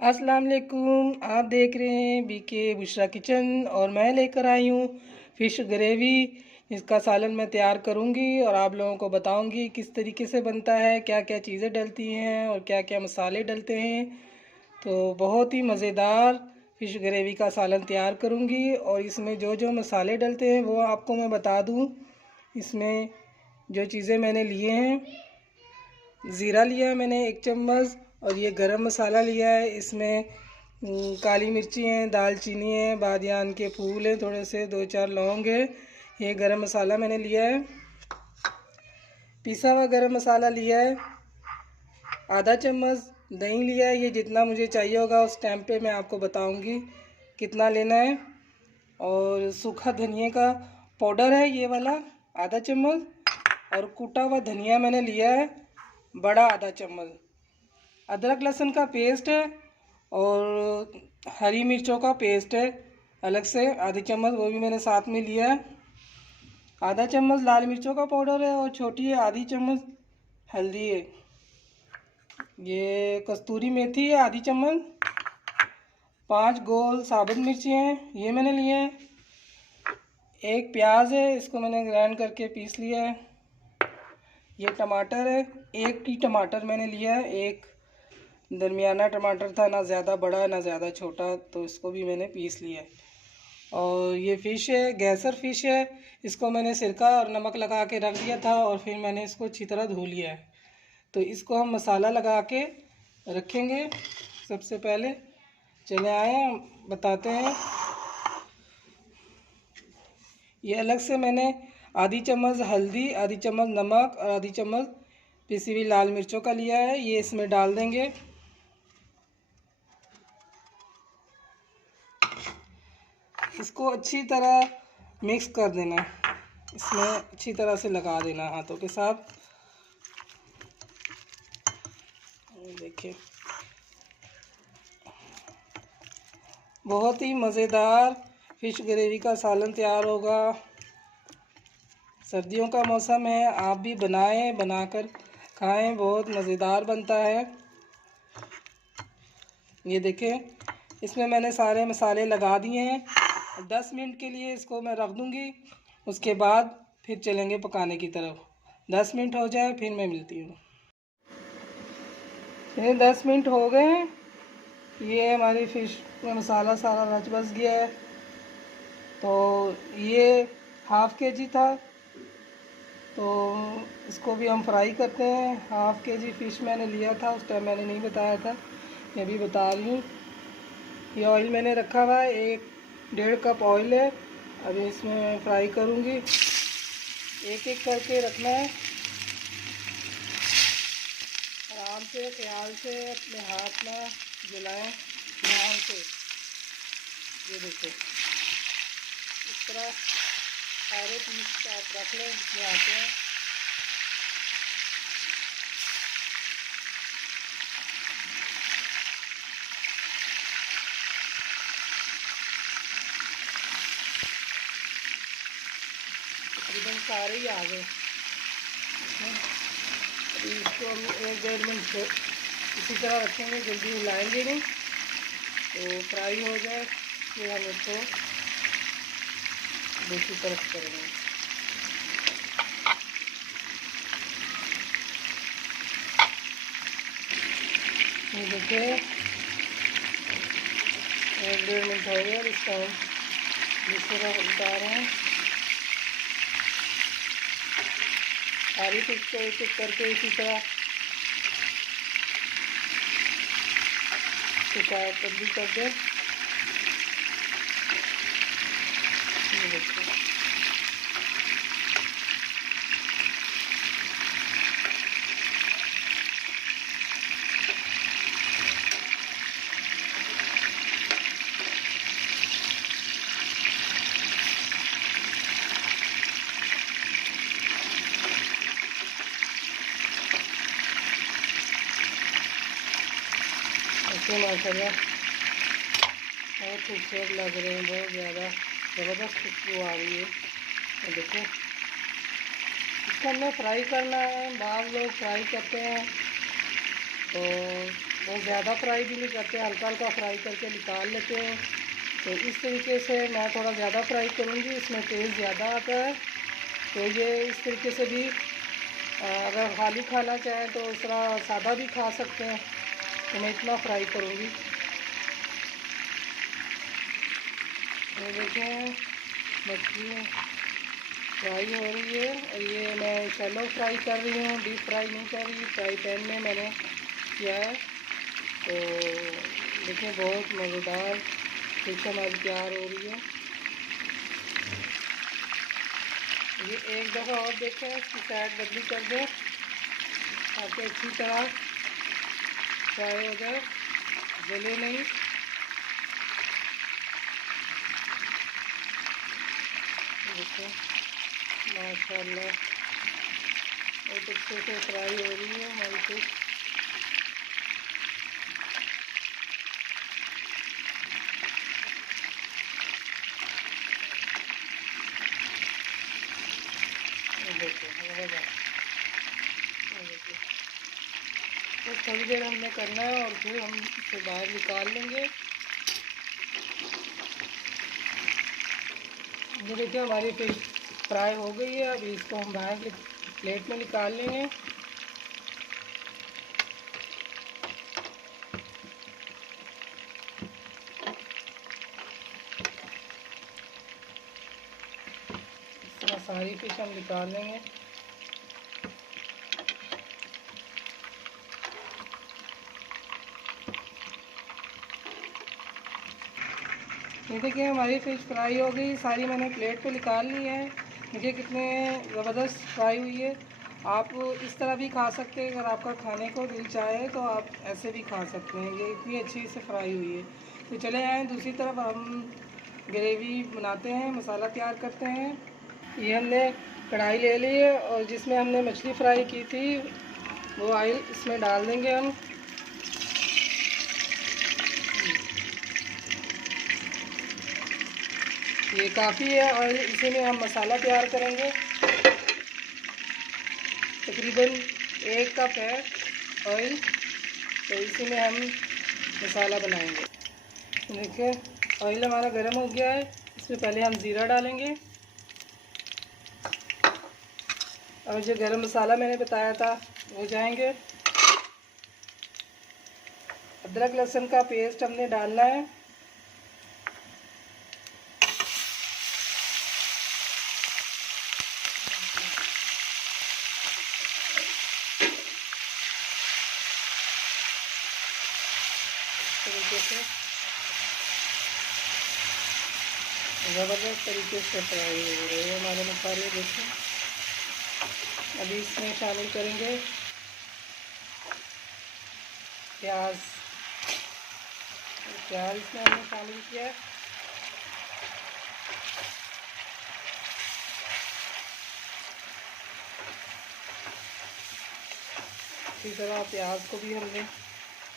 अस्सलाम वालेकुम। आप देख रहे हैं बीके बुशरा किचन और मैं लेकर आई हूँ फ़िश ग्रेवी। इसका सालन मैं तैयार करूँगी और आप लोगों को बताऊँगी किस तरीके से बनता है, क्या क्या चीज़ें डलती हैं और क्या क्या मसाले डलते हैं। तो बहुत ही मज़ेदार फ़िश ग्रेवी का सालन तैयार करूँगी और इसमें जो जो मसाले डलते हैं वो आपको मैं बता दूँ। इसमें जो चीज़ें मैंने लिए हैं, ज़ीरा लिया है मैंने 1 चम्मच और ये गरम मसाला लिया है। इसमें काली मिर्ची हैं, दालचीनी है, बादियान के फूल हैं, थोड़े से 2-4 लौंग है। ये गरम मसाला मैंने लिया है। पिसा हुआ गरम मसाला लिया है। आधा चम्मच दही लिया है। ये जितना मुझे चाहिए होगा उस टाइम पे मैं आपको बताऊंगी कितना लेना है। और सूखा धनिया का पाउडर है ये वाला आधा चम्मच और कूटा हुआ धनिया मैंने लिया है बड़ा आधा चम्मच। अदरक लहसुन का पेस्ट है और हरी मिर्चों का पेस्ट है अलग से आधी चम्मच, वो भी मैंने साथ में लिया है। आधा चम्मच लाल मिर्चों का पाउडर है और छोटी आधी चम्मच हल्दी है। ये कस्तूरी मेथी है आधी चम्मच। 5 गोल साबुत मिर्ची हैं ये मैंने लिए हैं। एक प्याज है, इसको मैंने ग्राइंड करके पीस लिया है। ये टमाटर है, 1 टी टमाटर मैंने लिया है। एक दरमियाना टमाटर था, ना ज़्यादा बड़ा ना ज़्यादा छोटा, तो इसको भी मैंने पीस लिया है। और ये फ़िश है, गैसर फ़िश है। इसको मैंने सिरका और नमक लगा के रख दिया था और फिर मैंने इसको अच्छी तरह धो लिया है। तो इसको हम मसाला लगा के रखेंगे। सबसे पहले चले आए बताते हैं। ये अलग से मैंने आधी चम्मच हल्दी, आधी चम्मच नमक और आधी चम्मच पिसी हुई लाल मिर्चों का लिया है। ये इसमें डाल देंगे। इसको अच्छी तरह मिक्स कर देना, इसमें अच्छी तरह से लगा देना हाथों के साथ। देखिए बहुत ही मज़ेदार फ़िश ग्रेवी का सालन तैयार होगा। सर्दियों का मौसम है, आप भी बनाएं, बनाकर खाएं, बहुत मज़ेदार बनता है। ये देखें इसमें मैंने सारे मसाले लगा दिए हैं। 10 मिनट के लिए इसको मैं रख दूंगी, उसके बाद फिर चलेंगे पकाने की तरफ। 10 मिनट हो जाए फिर मैं मिलती हूँ। ये 10 मिनट हो गए हैं। ये हमारी फ़िश में मसाला सारा रच बस गया है। तो ये हाफ़ के-जी था, तो इसको भी हम फ्राई करते हैं। हाफ़ के-जी फ़िश मैंने लिया था, उस टाइम मैंने नहीं बताया था, ये भी बता रही हूँ। ये ऑयल मैंने रखा हुआ है, 1-1.5 कप ऑयल है। अभी इसमें मैं फ्राई करूँगी। एक एक करके रखना है, आराम से, ख्याल से, अपने हाथ ना जलाएं, ध्यान से। ये देखो इस तरह सारे पीस आप रख लें जिसमें आते हैं। तकरीबन सारे ही आ गए। अभी इसको हम 1-1.5 मिनट इसी तरह रखेंगे, जल्दी हिलाएंगे नहीं तो फ्राई हो जाए। फिर हम इसको दूसरी तरफ करेंगे। ये देखिए 1-1.5 मिनट हो गया। इसका हम दूसरी तरफ उतार रहे हैं। सारी फिश को एक एक करके इसी तरह तब्दील कर दें। ऐसे माशाल्लाह बहुत खूबसूरत लग रहे हैं, बहुत ज़्यादा ज़बरदस्त खुशबू आ रही है। तो देखो इसको हमें फ्राई करना है। बाद लोग फ्राई करते हैं तो बहुत ज़्यादा फ्राई भी नहीं करते, हल्का हल्का फ्राई करके निकाल लेते हैं। तो इस तरीके से मैं थोड़ा ज़्यादा फ्राई करूँगी, इसमें टेस्ट ज़्यादा आता है। तो ये इस तरीके से भी अगर खाली खाना चाहें तो इस तरह सादा भी खा सकते हैं। तो मैं इतना फ्राई करूँगी। ये देखें मछली फ्राई हो रही है, और ये मैं शैलो फ्राई कर रही हूँ, डीप फ्राई नहीं कर रही, फ्राई पैन में मैंने किया है। तो देखिए बहुत मज़ेदार फिश हमारी तैयार हो रही है। ये एक दफ़ा और देखें, इसकी साइड बदली कर दें ताकि अच्छी तरह फ्राई हो जाए, जले नहीं। देखो माशाल्लाह बहुत अच्छे से फ्राई हो रही है हमारी फिश। देखो तो थोड़ी देर हमने करना है और फिर हम इसे बाहर निकाल लेंगे। ये देखिए हमारी फिश फ्राई हो गई है। अभी इसको हम बाहर प्लेट में निकाल लेंगे। इस तरह सारी फिश हम निकाल लेंगे। ये देखिए हमारी फ़िश फ्राई हो गई, सारी मैंने प्लेट पे निकाल ली है। देखिए कितने ज़बरदस्त फ्राई हुई है। आप इस तरह भी खा सकते हैं, अगर आपका खाने को दिल चाहे तो आप ऐसे भी खा सकते हैं। ये इतनी अच्छी से फ्राई हुई है। तो चले आएँ दूसरी तरफ हम ग्रेवी बनाते हैं, मसाला तैयार करते हैं। ये हमने कढ़ाई ले ली है और जिसमें हमने मछली फ्राई की थी वो ऑयल इसमें डाल देंगे हम। ये काफ़ी है और इसी में हम मसाला तैयार करेंगे। तकरीबन 1 कप है ऑयल, तो इसी में हम मसाला बनाएंगे। देखिए ऑयल हमारा गर्म हो गया है, इसमें पहले हम ज़ीरा डालेंगे और जो गरम मसाला मैंने बताया था वो जाएंगे। अदरक लहसुन का पेस्ट हमने डालना है। तरीके से ज़बरदस्त तरीके से फ्राई हो रहे हैं हमारे मसाले। देखें अभी इसमें शामिल करेंगे प्याज। प्याज इसमें हमने शामिल किया है। इसी तरह प्याज को भी हमने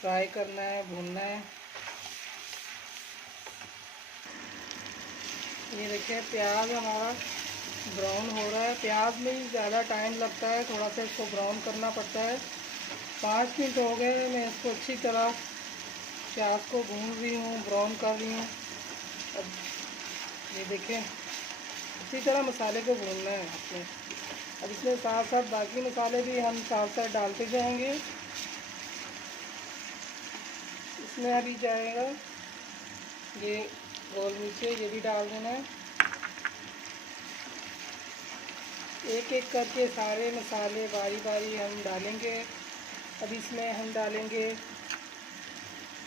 फ्राई करना है, भूनना है। ये देखिए प्याज हमारा ब्राउन हो रहा है। प्याज में ही ज़्यादा टाइम लगता है, थोड़ा सा इसको ब्राउन करना पड़ता है। 5 मिनट हो गए, मैं इसको अच्छी तरह प्याज को भून रही हूँ, ब्राउन कर रही हूँ। अब ये देखें इसी तरह मसाले को भूनना है आपने। अब इसमें साथ साथ बाकी मसाले भी हम साथ साथ डालते जाएंगे। इसमें अभी जाएगा ये गोल मिर्चे, ये भी डाल देना है। एक एक करके सारे मसाले बारी बारी हम डालेंगे। अब इसमें हम डालेंगे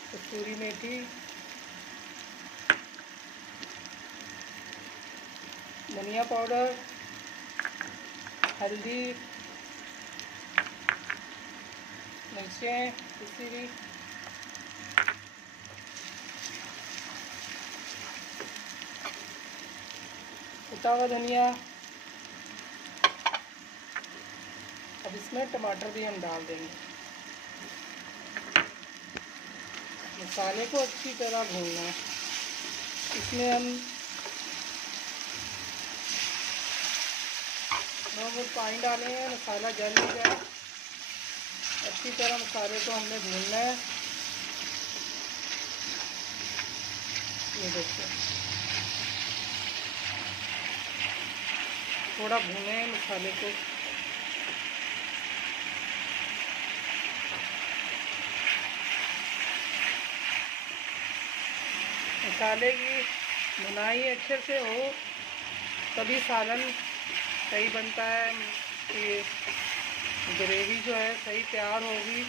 कसूरी मेथी, धनिया पाउडर, हल्दी, मिर्चें किसी भी, कुटा हुआ धनिया। अब इसमें टमाटर भी हम डाल देंगे। मसाले को अच्छी तरह भूनना है। इसमें हम बहुत पानी डालेंगे, मसाला जल नहीं जाए। अच्छी तरह मसाले को हमने भूनना है। ये देखिए थोड़ा भूने मसाले को। मसाले की भुनाई अच्छे से हो तभी सालन सही बनता है, कि ग्रेवी जो है सही तैयार होगी।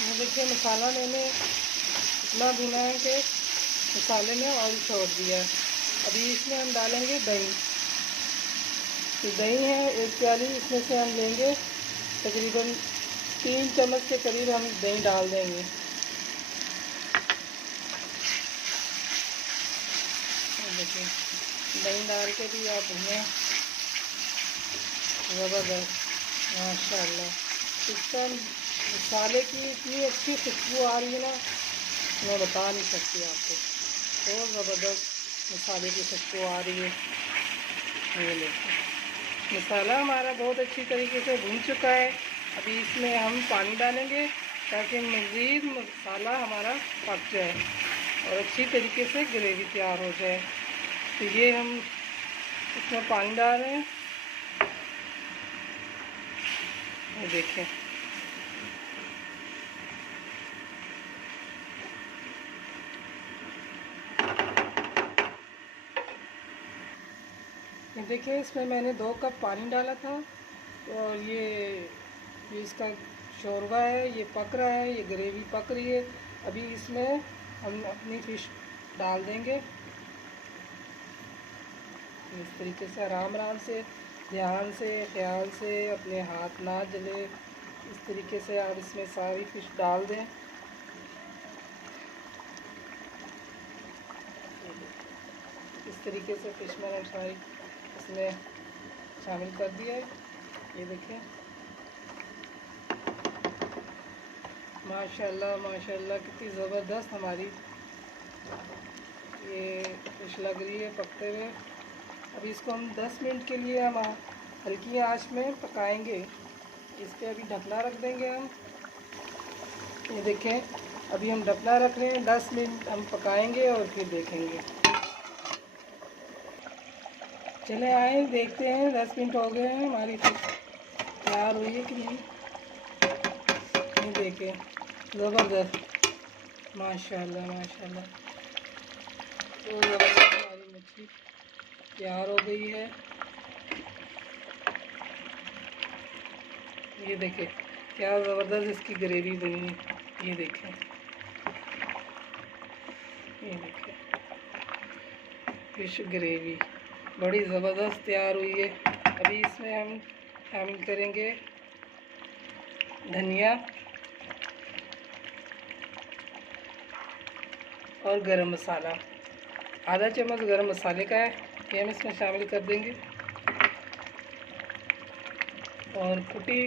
ये देखिए मसाला मैंने इतना भुना है कि मसाले में ऑयल छोड़ दिया है। अभी इसमें हम डालेंगे दही। तो दही है 1 प्याली, इसमें से हम लेंगे तकरीबन 3 चम्मच के करीब हम दही डाल देंगे। देखिए दही डाल के भी आप भुनें, ज़बरदस्त माशाल्लाह। इसका मसाले की इतनी अच्छी खुशबू आ रही है ना, मैं बता नहीं सकती आपको। बहुत ज़बरदस्त मसाले की खुशबू आ रही है। ये देखिए मसाला हमारा बहुत अच्छी तरीके से भून चुका है। अभी इसमें हम पानी डालेंगे ताकि मज़ीद मसाला हमारा पक जाए और अच्छी तरीके से ग्रेवी तैयार हो जाए। तो ये हम इसमें पानी डाल रहे हैं। ये देखिए देखिए इसमें मैंने 2 कप पानी डाला था और ये इसका शोरबा है, ये पक रहा है, ये ग्रेवी पक रही है। अभी इसमें हम अपनी फ़िश डाल देंगे। इस तरीके से आराम आराम से, ध्यान से, ख्याल से, अपने हाथ ना जले, इस तरीके से आप इसमें सारी फ़िश डाल दें। इस तरीके से फ़िश मैंने सारी इसमें शामिल कर दिया है। ये देखें माशाल्लाह माशाल्लाह कितनी ज़बरदस्त हमारी ये फ़िश लग रही है पकते हुए। अभी इसको हम 10 मिनट के लिए हम हल्की आंच में पकाएंगे। इस पर अभी ढकना रख देंगे हम। ये देखें अभी हम ढकना रख रहे हैं, 10 मिनट हम पकाएंगे और फिर देखेंगे। चले आए देखते हैं, 10 मिनट हो गए हैं, हमारी फ़िश तैयार हुई है कि नहीं। ये देखें ज़बरदस्त माशाल्लाह माशाल्लाह, तो ज़बरदस्त हमारी मछली तैयार हो गई है। ये देखें क्या ज़बरदस्त इसकी ग्रेवी बनी है। ये देखें फिश ग्रेवी बड़ी ज़बरदस्त तैयार हुई है। अभी इसमें हम शामिल करेंगे धनिया और गरम मसाला। आधा चम्मच गरम मसाले का है, ये हम इसमें शामिल कर देंगे। और कुटी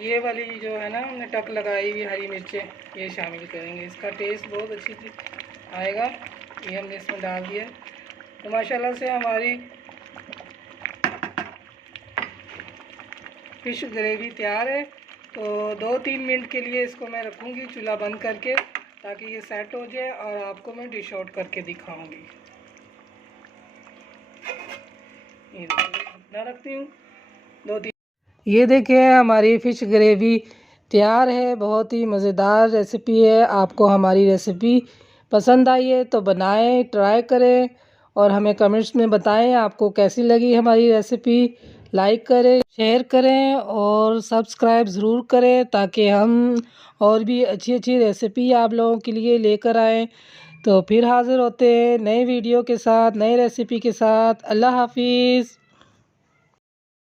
ये वाली जो है ना हमने टक लगाई हुई हरी मिर्चें, ये शामिल करेंगे। इसका टेस्ट बहुत अच्छी आएगा। ये हमने इसमें डाल दिया। तो माशाल्लाह से हमारी फ़िश ग्रेवी तैयार है। तो 2-3 मिनट के लिए इसको मैं रखूँगी चूल्हा बंद करके, ताकि ये सेट हो जाए और आपको मैं डिश आउट करके दिखाऊँगी। ये इतना रखती हूँ 2-3। ये देखिए हमारी फ़िश ग्रेवी तैयार है। बहुत ही मज़ेदार रेसिपी है। आपको हमारी रेसिपी पसंद आई है तो बनाएं, ट्राई करें और हमें कमेंट्स में बताएं आपको कैसी लगी हमारी रेसिपी। लाइक करें, शेयर करें और सब्सक्राइब ज़रूर करें, ताकि हम और भी अच्छी अच्छी रेसिपी आप लोगों के लिए लेकर आएँ। तो फिर हाज़िर होते हैं नए वीडियो के साथ, नई रेसिपी के साथ। अल्लाह हाफिज़।